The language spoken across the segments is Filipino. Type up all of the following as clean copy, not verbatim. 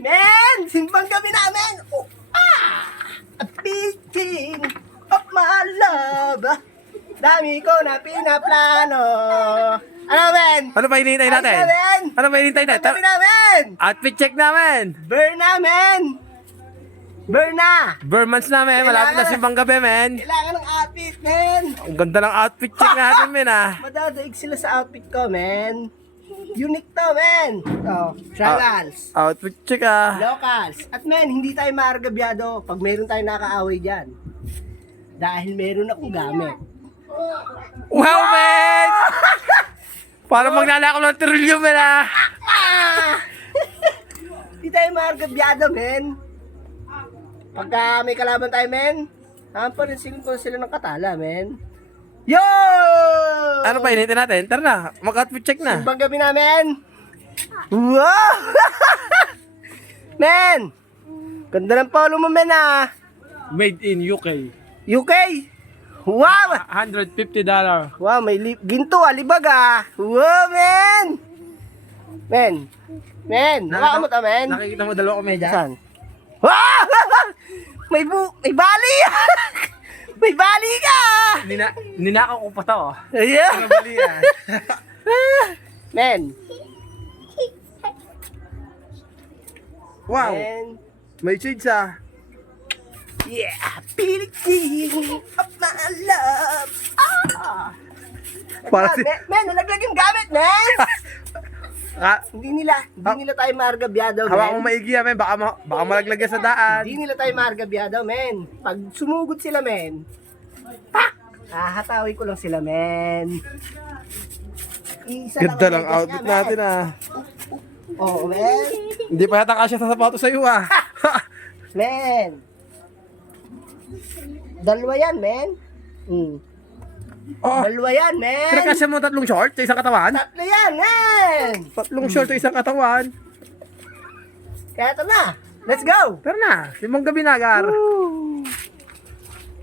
Men! Simbang gabi namin! Oh, a beating of my love. Dami ko na pinaplano. Ano, men? Ano pa hinihintay natin? Ayos na, men! Ano pa hinihintay Simbang natin? gabi namin! Outfit check namin! Burn na, men! Burn na! Burmans namin, malapit na simbang gabi, men. Kailangan ng outfit, men! Ang ganda ng outfit check natin, men, ah. Madadaig sila sa outfit ko, men. Unique to, men. Oh, travels. Outfit check, ah. Locals. At men, hindi tayo maargabyado pag meron tayong nakaaway dyan. Dahil meron akong gamit. Wow, men! Parang maglalako ng trilyo, men, ah. Hindi tayo maargabyado, men. Pagka may kalaban tayo, men, papansin ko sila ng katala, men. Yo! Ano pa hinihintay natin? Tara na, mag-outfit check na. Simbang gabi namin. Wow! Men! Ganda ng polo mo, men, ah. Made in UK. UK! Wow! $150. Wow, may ginto, alibag, ah. Wow, men! Men! Men! Hawakan mo ta, men. Nakikita mo dalawa komedya? Saan? Wow! May bali! May bali ka! Ninakaw ko pa to, oh. Ayan! Bali yan. Men! Wow, Men! may shades, ah. Yeah! Piliting of my love! Ah! Para si... Men, nalaglag yung gamit, men! Hindi nila tayo maargabyado, men. Hawak mo maigi, ah, men. Baka malaglag yan sa daan. Hindi nila tayo maargabyado, men. Pag sumugod sila, men, pak! Hatawi ko lang sila, men. Isa Ganda ang lang medyas outfit niya, natin, ah. Oo, men. Hindi pa yata kasya sa sapatos sa'yo, ah. Men. Dalawa yan, men. Oh, Dalawa yan, men. pero kasya mo tatlong short sa isang katawan? Tatlo yan, men. Tatlong short sa isang katawan. Kaya ito na. Let's go. Tara na, limang gabi nagar. Woo.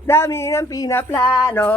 Dami ng pinaplano.